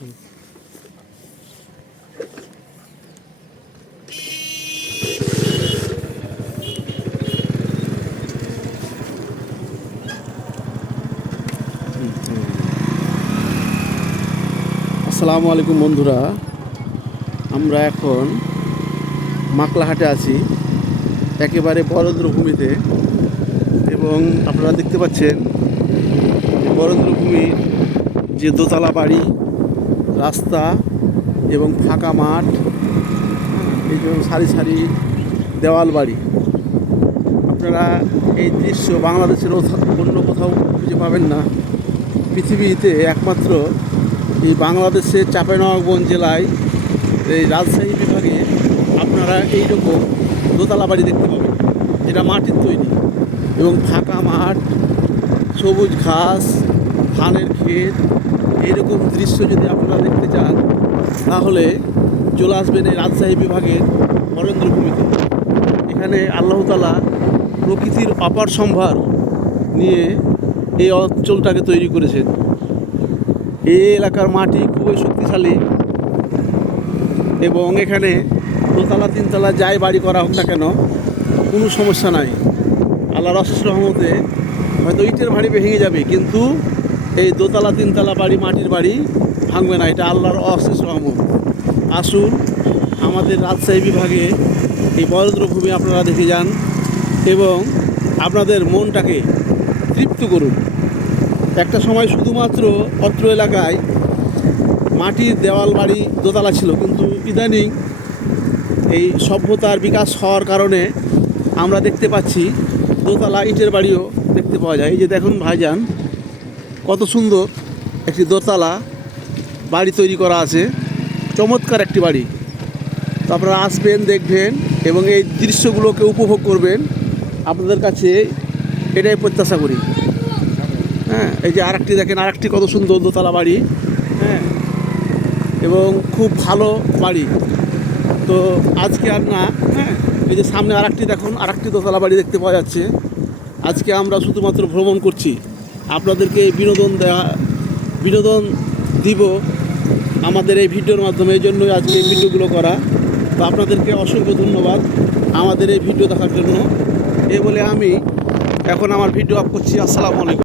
আসসালামু আলাইকুম বন্ধুরা, আমরা এখন মাকলাহাটে আছি, একেবারে বরেন্দ্রভূমিতে। এবং আপনারা দেখতে পাচ্ছেন বরেন্দ্রভূমির যে দোতলা বাড়ি, রাস্তা এবং ফাঁকা মাঠ, এই যে সারি সারি দেওয়াল বাড়ি। আপনারা এই দৃশ্য বাংলাদেশের অন্য কোথাও খুঁজে পাবেন না। পৃথিবীতে একমাত্র এই বাংলাদেশের চাঁপাইনবাবগঞ্জ জেলায় এই রাজশাহী বিভাগে আপনারা এইরকম দোতলা বাড়ি দেখতে পাবেন, যেটা মাটির তৈরি এবং ফাঁকা মাঠ, সবুজ ঘাস, ধানের ক্ষেত। এইরকম দৃশ্য যদি আপনারা দেখতে চান তাহলে চলে আসবেন এই রাজশাহী বিভাগের বরেন্দ্রভূমিতে। এখানে আল্লাহ তাআলা প্রকৃতির অপার সম্ভার নিয়ে এই অঞ্চলটাকে তৈরি করেছেন। এই এলাকার মাটি খুবই শক্তিশালী এবং এখানে দোতলা তিনতলা যাই বাড়ি করা হোক না কেন কোনো সমস্যা নাই। আল্লাহর অশেষ রহমতে হয়তো ইটের বাড়ি ভেঙে যাবে, কিন্তু এই দোতলা তিনতলা বাড়ি, মাটির বাড়ি ভাঙবে না। এটা আল্লাহর অশেষ রহমত। আসুন আমাদের রাজশাহী বিভাগে এই বরেন্দ্রভূমি আপনারা দেখে যান এবং আপনাদের মনটাকে তৃপ্ত করুন। একটা সময় শুধুমাত্র অত্র এলাকায় মাটির দেওয়াল বাড়ি দোতলা ছিল, কিন্তু ইদানিং এই সভ্যতার বিকাশ হওয়ার কারণে আমরা দেখতে পাচ্ছি দোতলা ইটের বাড়িও দেখতে পাওয়া যায়। এই যে দেখুন ভাইজান, কত সুন্দর একটি দোতলা বাড়ি তৈরি করা আছে, চমৎকার একটি বাড়ি। তো আপনারা আসবেন, দেখবেন এবং এই দৃশ্যগুলোকে উপভোগ করবেন। আপনাদের কাছে এটাই প্রত্যাশা করি। হ্যাঁ, এই যে আরেকটি দেখেন, আরেকটি কত সুন্দর দোতলা বাড়ি। হ্যাঁ, এবং খুব ভালো বাড়ি। তো আজকে আর না, হ্যাঁ, এই যে সামনে আরেকটি দেখুন, আরেকটি দোতলা বাড়ি দেখতে পাওয়া যাচ্ছে। আজকে আমরা শুধুমাত্র ভ্রমণ করছি, আপনাদেরকে বিনোদন দিব আমাদের এই ভিডিওর মাধ্যমে। এই জন্যই আজকে এই ভিডিওগুলো করা। তো আপনাদেরকে অসংখ্য ধন্যবাদ আমাদের এই ভিডিও দেখার জন্য। এই বলে আমি এখন আমার ভিডিও আপ করছি। আসসালামু আলাইকুম।